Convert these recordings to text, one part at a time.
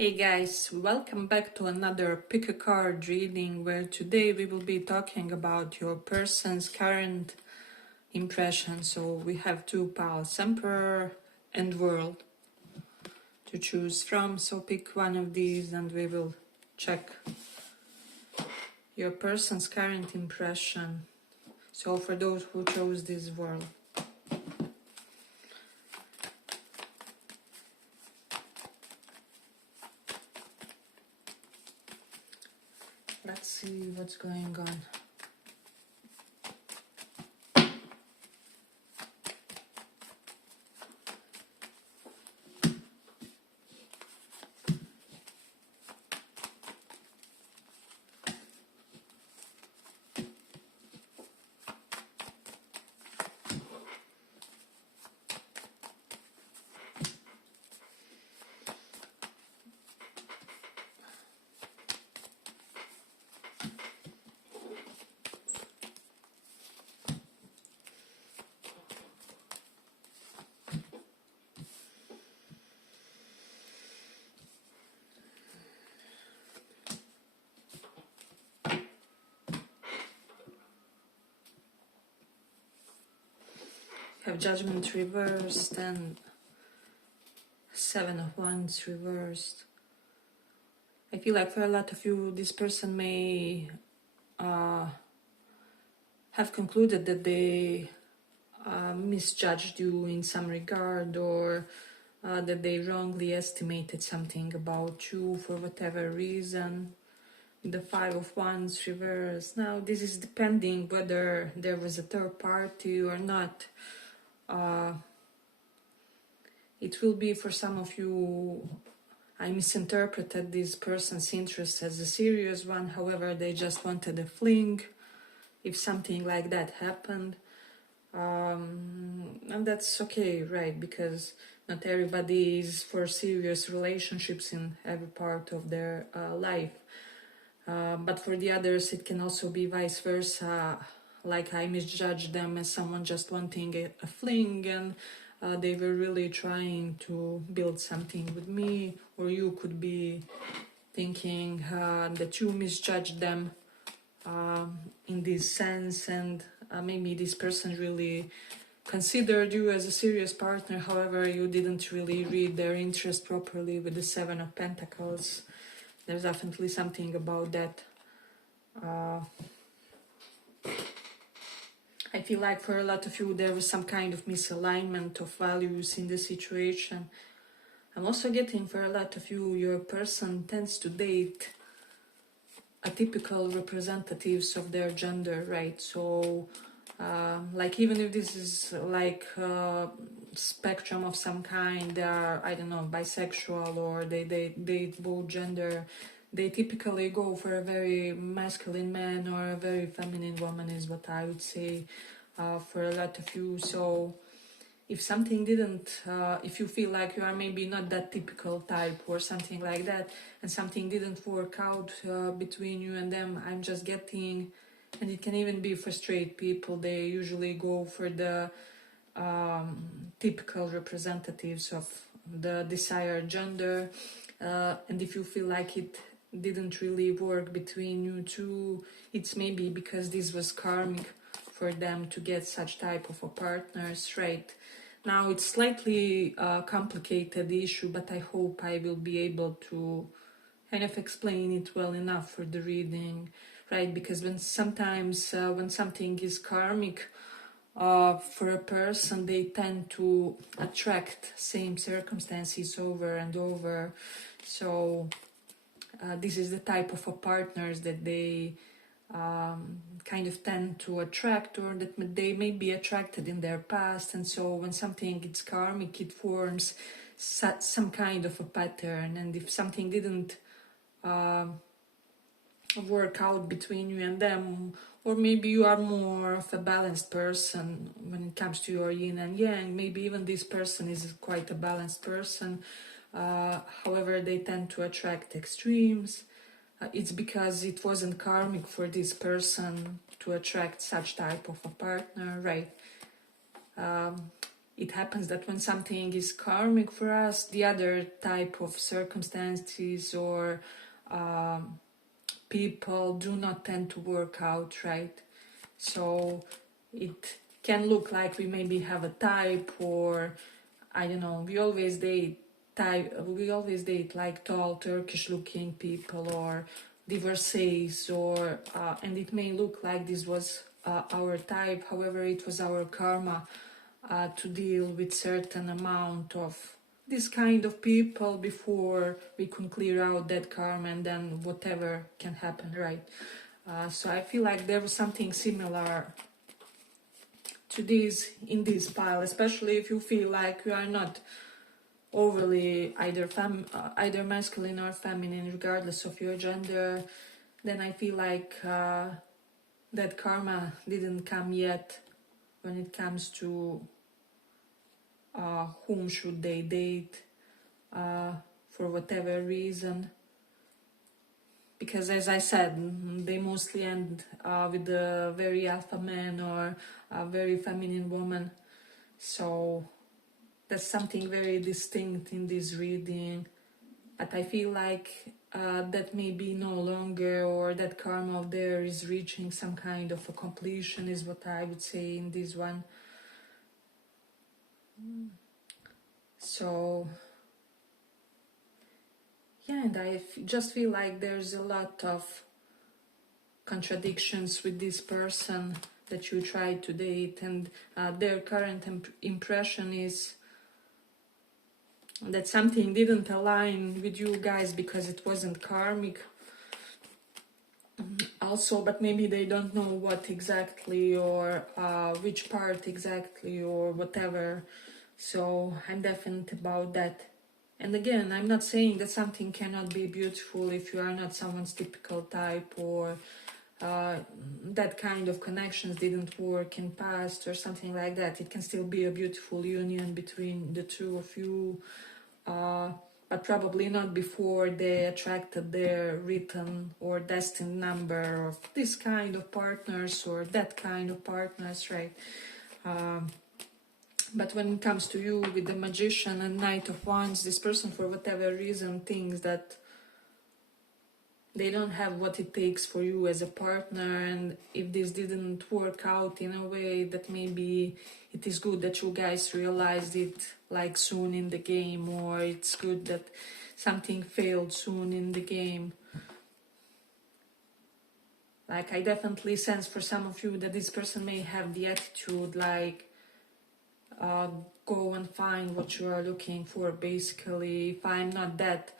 Hey guys, welcome back to another pick a card reading where today we will be talking about your person's current impression. So we have two piles, Emperor and World, to choose from. So pick one of these and we will check your person's current impression. So for those who chose this World. Let's see what's going on. Have Judgment reversed and Seven of Wands reversed. I feel like for a lot of you, this person may have concluded that they misjudged you in some regard, or that they wrongly estimated something about you for whatever reason. The Five of Wands reversed. Now this is depending whether there was a third party or not. It will be for some of you, I misinterpreted this person's interest as a serious one, however they just wanted a fling, if something like that happened. And that's okay, right? Because not everybody is for serious relationships in every part of their life. But for the others, it can also be vice versa. Like I misjudged them as someone just wanting a fling, and they were really trying to build something with me. Or you could be thinking that you misjudged them in this sense, and maybe this person really considered you as a serious partner, however you didn't really read their interest properly with the Seven of Pentacles. There's definitely something about that. I feel like for a lot of you there was some kind of misalignment of values in the situation. I'm also getting for a lot of you, your person tends to date atypical representatives of their gender, right? So like even if this is like spectrum of some kind, they are, I don't know, bisexual, or they date both gender, they typically go for a very masculine man or a very feminine woman is what I would say for a lot of you. So if something didn't, if you feel like you are maybe not that typical type or something like that, and something didn't work out between you and them, I'm just getting, and it can even be frustrate people, they usually go for the typical representatives of the desired gender. And if you feel like it didn't really work between you two, it's maybe because this was karmic for them to get such type of a partners, right? Now it's slightly complicated issue, but I hope I will be able to kind of explain it well enough for the reading, right? Because when sometimes when something is karmic for a person, they tend to attract same circumstances over and over. So this is the type of a partners that they kind of tend to attract, or that they may be attracted in their past. And so when something is karmic, it forms some kind of a pattern. And if something didn't work out between you and them, or maybe you are more of a balanced person when it comes to your yin and yang, maybe even this person is quite a balanced person, however they tend to attract extremes. It's because it wasn't karmic for this person to attract such type of a partner, right? it happens that when something is karmic for us, the other type of circumstances or people do not tend to work out, right? So it can look like we maybe have a type, or I don't know, we always date like tall Turkish looking people or divorcees, or and it may look like this was our type. However, it was our karma to deal with certain amount of this kind of people before we can clear out that karma, and then whatever can happen, right? So I feel like there was something similar to this in this pile, especially if you feel like you are not overly either masculine or feminine, regardless of your gender. Then I feel like that karma didn't come yet when it comes to whom should they date for whatever reason. Because as I said, they mostly end with a very alpha man or a very feminine woman. So that's something very distinct in this reading. But I feel like that may be no longer, or that karma of there is reaching some kind of a completion, is what I would say in this one. So yeah, and I just feel like there's a lot of contradictions with this person that you try to date, and their current impression is that something didn't align with you guys because it wasn't karmic also, but maybe they don't know what exactly, or which part exactly, or whatever. So I'm definite about that. And again, I'm not saying that something cannot be beautiful if you are not someone's typical type, or that kind of connections didn't work in past or something like that. It can still be a beautiful union between the two of you, but probably not before they attracted their written or destined number of this kind of partners or that kind of partners, right? But when it comes to you with the Magician and Knight of Wands, this person, for whatever reason, thinks that they don't have what it takes for you as a partner, and if this didn't work out in a way, that maybe it is good that you guys realized it like soon in the game, or it's good that something failed soon in the game. Like, I definitely sense for some of you that this person may have the attitude like, go and find what you are looking for, basically. If I'm not that,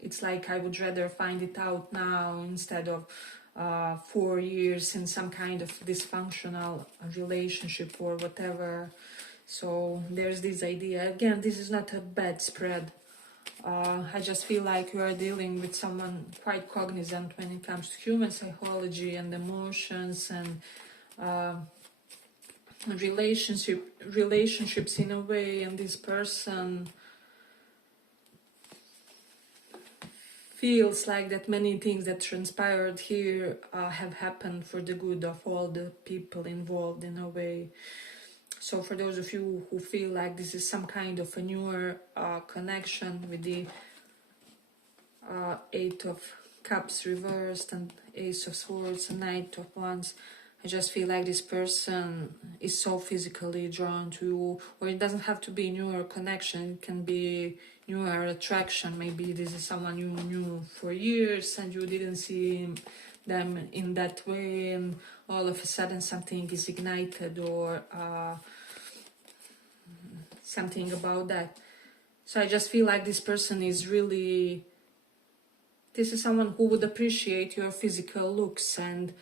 it's like I would rather find it out now instead of 4 years in some kind of dysfunctional relationship or whatever. So there's this idea. Again, this is not a bad spread. I just feel like you are dealing with someone quite cognizant when it comes to human psychology and emotions and relationships in a way, and this person feels like that many things that transpired here have happened for the good of all the people involved in a way. So for those of you who feel like this is some kind of a newer connection with the Eight of Cups reversed and Ace of Swords and Knight of Wands, I just feel like this person is so physically drawn to you, or it doesn't have to be newer connection, it can be newer attraction. Maybe this is someone you knew for years and you didn't see them in that way, and all of a sudden something is ignited, or something about that. So I just feel like this person is really, this is someone who would appreciate your physical looks and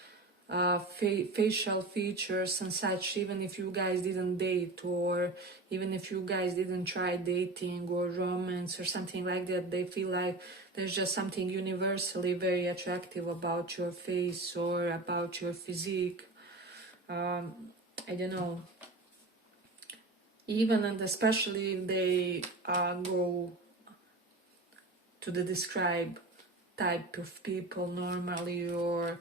facial features and such, even if you guys didn't date, or even if you guys didn't try dating or romance or something like that. They feel like there's just something universally very attractive about your face or about your physique. I don't know. Even and especially if they go to the described type of people normally, or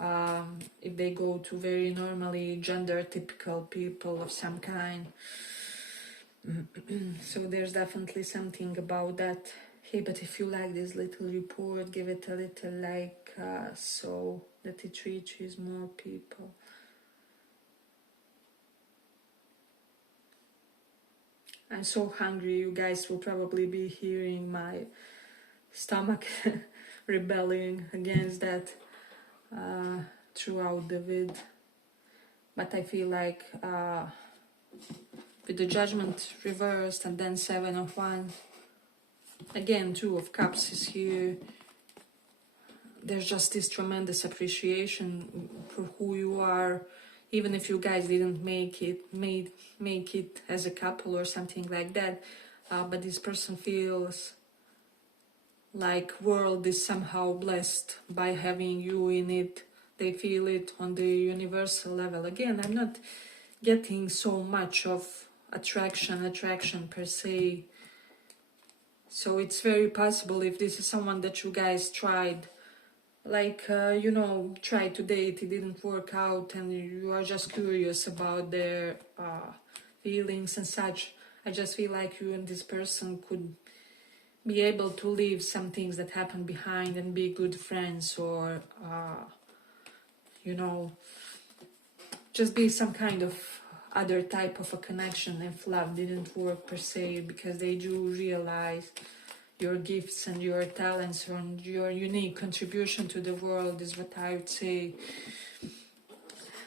if they go to very normally gender typical people of some kind. So there's definitely something about that. Hey, but if you like this little report, give it a little like, so that it reaches more people. I'm so hungry, you guys will probably be hearing my stomach rebelling against that throughout the vid. But I feel like with the Judgment reversed and then 7 of Wands, again 2 of Cups is here, there's just this tremendous appreciation for who you are, even if you guys didn't make it as a couple or something like that, but this person feels like world is somehow blessed by having you in it. They feel it on the universal level. Again, I'm not getting so much of attraction per se, so it's very possible if this is someone that you guys tried, like tried to date, it didn't work out, and you are just curious about their feelings and such. I just feel like you and this person could be able to leave some things that happened behind and be good friends, or just be some kind of other type of a connection if love didn't work per se, because they do realize your gifts and your talents and your unique contribution to the world is what I would say.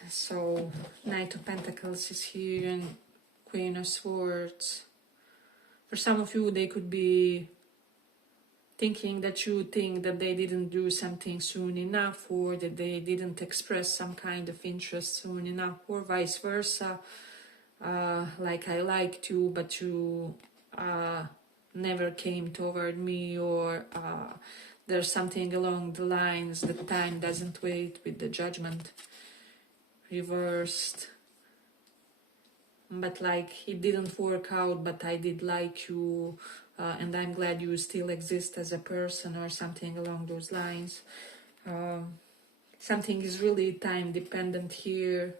So Knight of Pentacles is here and Queen of Swords. For some of you, they could be thinking that you think that they didn't do something soon enough, or that they didn't express some kind of interest soon enough, or vice versa. Like I liked you, but you never came toward me, or there's something along the lines that time doesn't wait with the Judgment reversed. But like it didn't work out, but I did like you, and I'm glad you still exist as a person, or something along those lines. Something is really time dependent here,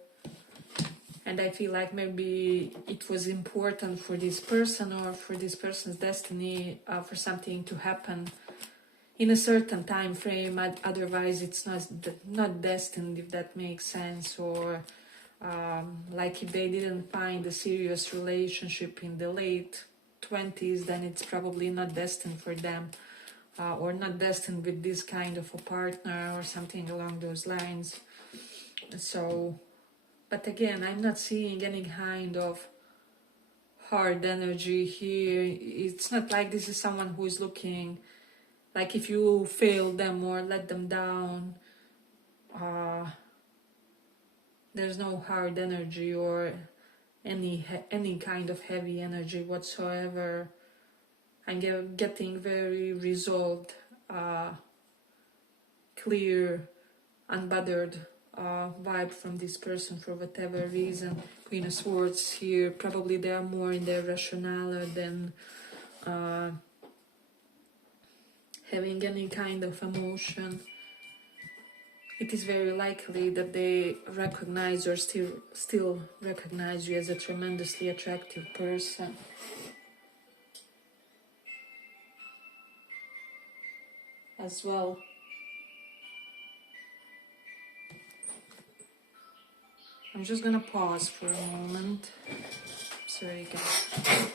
and I feel like maybe it was important for this person or for this person's destiny for something to happen in a certain time frame. Otherwise it's not destined, if that makes sense. Or like if they didn't find a serious relationship in the late 20s, then it's probably not destined for them, or not destined with this kind of a partner or something along those lines. So, but again, I'm not seeing any kind of hard energy here. It's not like this is someone who is looking like if you fail them or let them down. There's no hard energy or any kind of heavy energy whatsoever. I'm getting very resolved, clear, unbothered vibe from this person for whatever reason. Queen of Swords here, probably they are more in their rationale than having any kind of emotion. It is very likely that they recognize or still recognize you as a tremendously attractive person. As well. I'm just gonna pause for a moment. Sorry guys.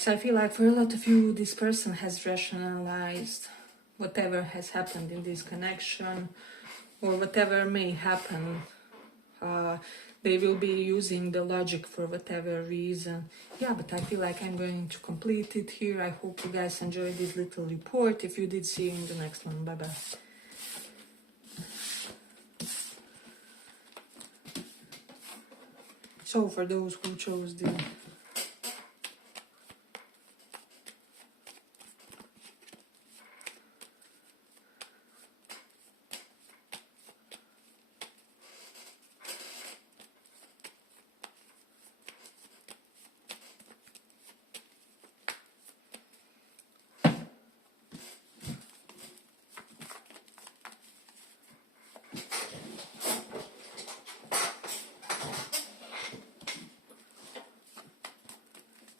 So I feel like for a lot of you, this person has rationalized whatever has happened in this connection, or whatever may happen. They will be using the logic for whatever reason. Yeah, but I feel like I'm going to complete it here. I hope you guys enjoyed this little report. If you did, see you in the next one. Bye bye. So for those who chose the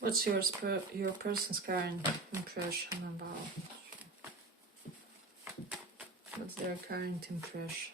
what's your person's current impression about? What's their current impression?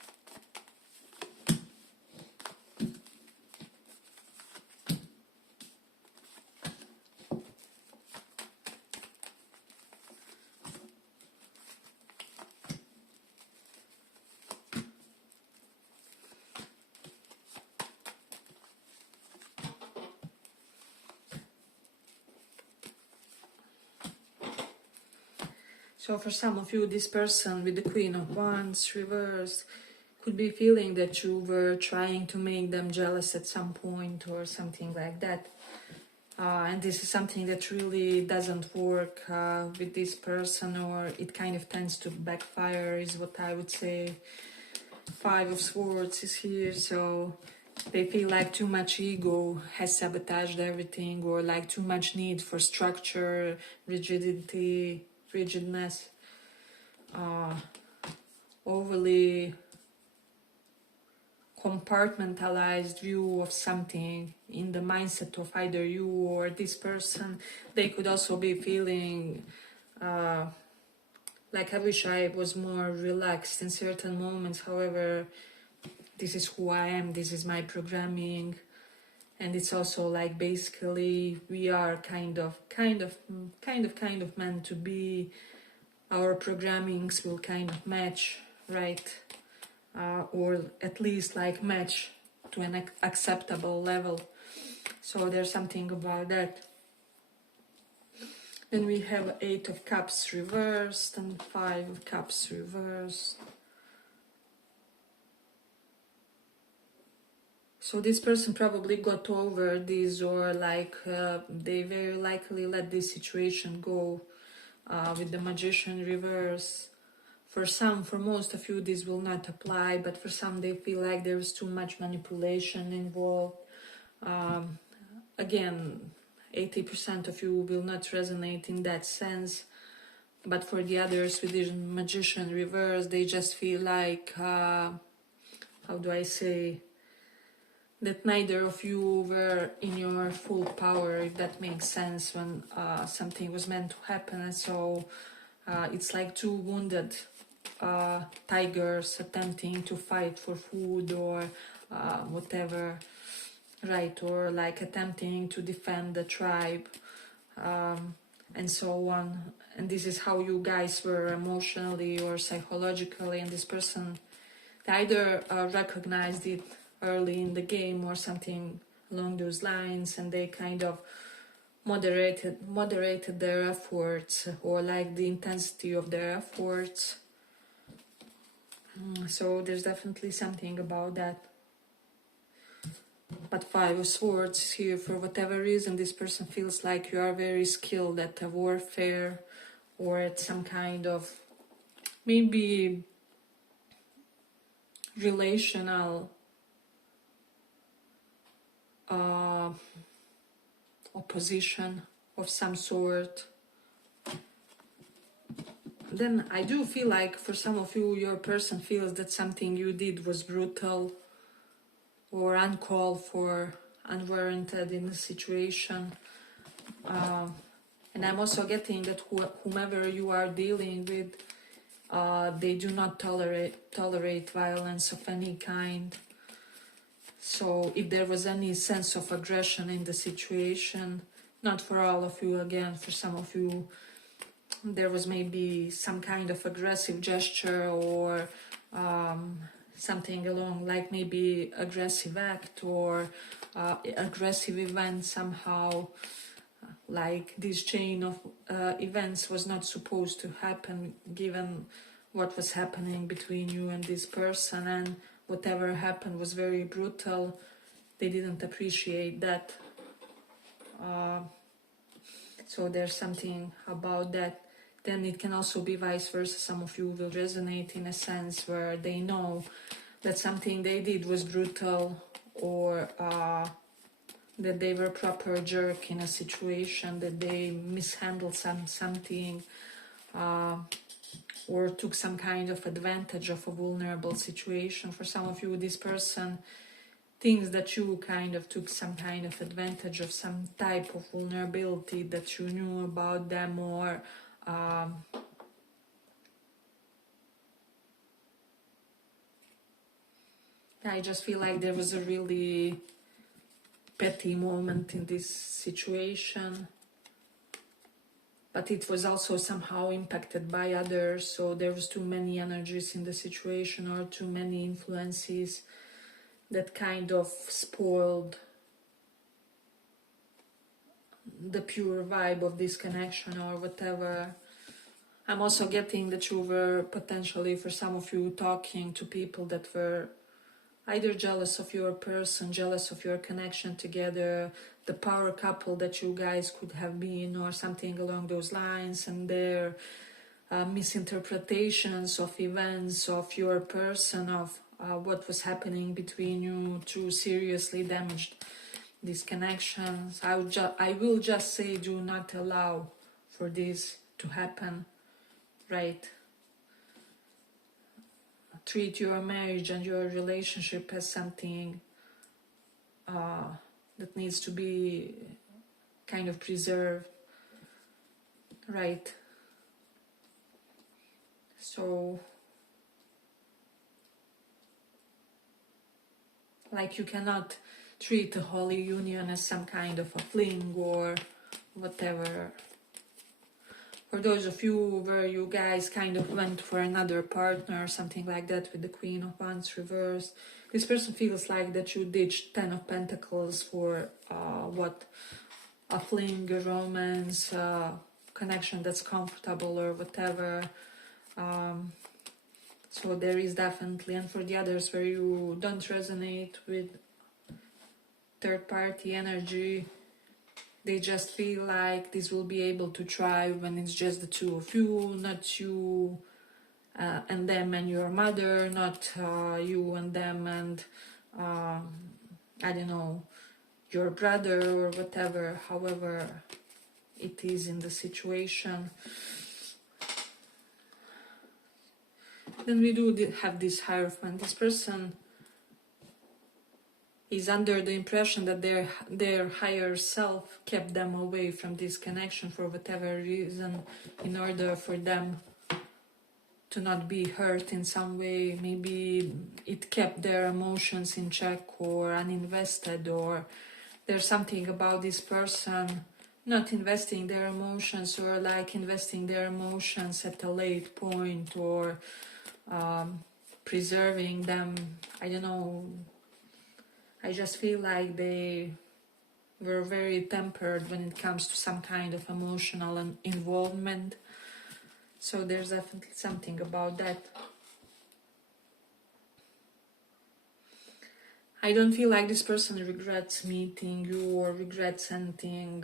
So for some of you, this person with the Queen of Wands reversed could be feeling that you were trying to make them jealous at some point or something like that. And this is something that really doesn't work with this person, or it kind of tends to backfire, is what I would say. Five of Swords is here, so they feel like too much ego has sabotaged everything, or like too much need for structure, rigidness, overly compartmentalized view of something in the mindset of either you or this person. They could also be feeling like, I wish I was more relaxed in certain moments. However, this is who I am, this is my programming. And it's also like, basically we are kind of meant to be. Our programmings will kind of match, right? Or at least like match to an acceptable level. So there's something about that. Then we have 8 of Cups reversed and 5 of Cups reversed. So this person probably got over this, or like they very likely let this situation go with the Magician reverse. For some, for most of you, this will not apply, but for some, they feel like there is too much manipulation involved. Again, 80% of you will not resonate in that sense. But for the others with the Magician reverse, they just feel like, how do I say, that neither of you were in your full power, if that makes sense, when something was meant to happen. And so it's like two wounded tigers attempting to fight for food or whatever, right? Or like attempting to defend the tribe, and so on. And this is how you guys were emotionally or psychologically, and this person either recognized it early in the game or something along those lines, and they kind of moderated their efforts, or like the intensity of their efforts. So there's definitely something about that. But 5 of Swords here, for whatever reason, this person feels like you are very skilled at warfare, or at some kind of maybe relational opposition of some sort. Then I do feel like for some of you, your person feels that something you did was brutal or uncalled for, unwarranted in the situation. And I'm also getting that whomever you are dealing with, they do not tolerate violence of any kind. So if there was any sense of aggression in the situation, not for all of you, again, for some of you, there was maybe some kind of aggressive gesture, or something along like maybe aggressive act or aggressive event somehow, like this chain of events was not supposed to happen given what was happening between you and this person, and whatever happened was very brutal. they didn't appreciate that. So there's something about that. Then it can also be vice versa. Some of you will resonate in a sense where they know that something they did was brutal, or that they were a proper jerk in a situation, that they mishandled something, or took some kind of advantage of a vulnerable situation. For some of you, this person thinks that you kind of took some kind of advantage of some type of vulnerability that you knew about them, or I just feel like there was a really petty moment in this situation, but it was also somehow impacted by others, so there was too many energies in the situation, or too many influences that kind of spoiled the pure vibe of this connection or whatever. I'm also getting that you were potentially, for some of you, talking to people that were either jealous of your person, jealous of your connection together, the power couple that you guys could have been, or something along those lines, and their misinterpretations of events, of your person, of what was happening between you two seriously damaged these connections. I will just say, do not allow for this to happen, right? Treat your marriage and your relationship as something that needs to be kind of preserved, right? So, like, you cannot treat a holy union as some kind of a fling or whatever. For those of you where you guys kind of went for another partner or something like that with the Queen of Wands reversed, this person feels like that you ditched Ten of Pentacles for a fling, a romance, connection that's comfortable or whatever. So there is definitely, and for the others where you don't resonate with third party energy, they just feel like this will be able to thrive when it's just the two of you, not you and them and your mother, not you and them and, I don't know, your brother or whatever, however it is in the situation. Then we do have this Hierophant. This person is under the impression that their higher self kept them away from this connection for whatever reason, in order for them to not be hurt in some way. Maybe it kept their emotions in check or uninvested, or there's something about this person not investing their emotions, or like investing their emotions at a late point, or preserving them. I don't know. I just feel like they were very tempered when it comes to some kind of emotional involvement. So there's definitely something about that. I don't feel like this person regrets meeting you or regrets anything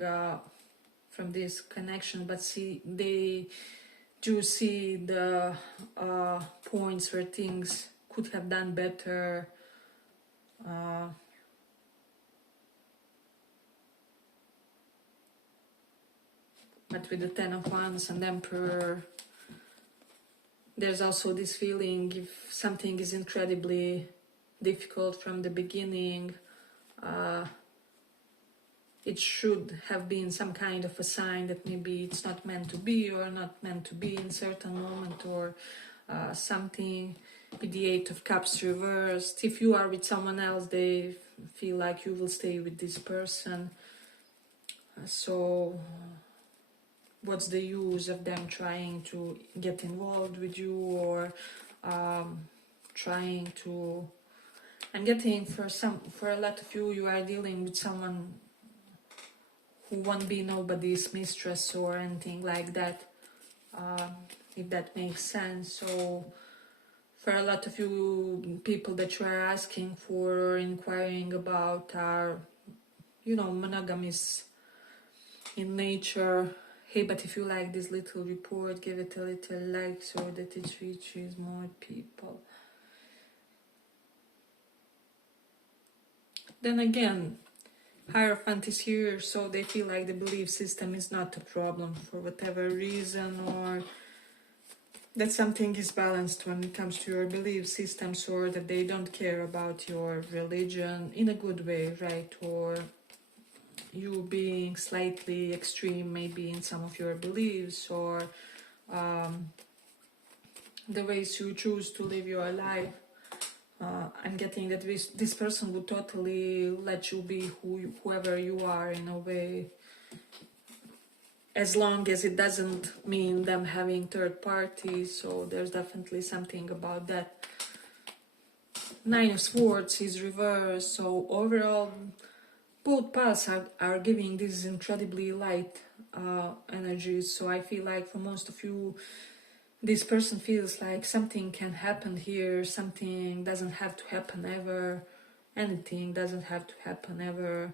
from this connection, but they do see the points where things could have done better. But with the Ten of Wands and Emperor, there's also this feeling, if something is incredibly difficult from the beginning, it should have been some kind of a sign that maybe it's not meant to be, or not meant to be in certain moment, or something. With the Eight of Cups reversed, if you are with someone else, they feel like you will stay with this person. So what's the use of them trying to get involved with you, or trying to... I'm getting for a lot of you, you are dealing with someone who won't be nobody's mistress or anything like that, if that makes sense. So for a lot of you people that you are asking for or inquiring about are, you know, monogamous in nature. Hey, but if you like this little report, give it a little like so that it reaches more people. Then again, Hierophant is here, so they feel like the belief system is not a problem for whatever reason, or that something is balanced when it comes to your belief systems, or that they don't care about your religion in a good way, right? Or you being slightly extreme maybe in some of your beliefs, or the ways you choose to live your life. I'm getting that this person would totally let you be whoever you are in a way, as long as it doesn't mean them having third parties. So there's definitely something about that. Nine of Swords is reversed, so overall both paths are giving this incredibly light energies. So I feel like for most of you, this person feels like something can happen here, something doesn't have to happen ever, anything doesn't have to happen ever.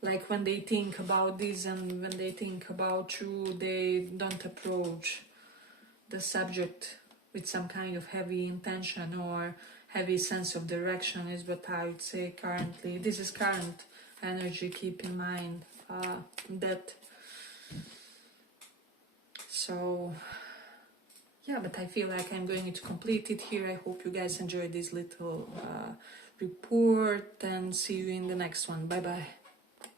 Like when they think about this and when they think about you, they don't approach the subject with some kind of heavy intention or heavy sense of direction, is what I would say currently. This is current energy, keep in mind that. So yeah, but I feel like I'm going to complete it here. I hope you guys enjoyed this little report, and see you in the next one. Bye bye.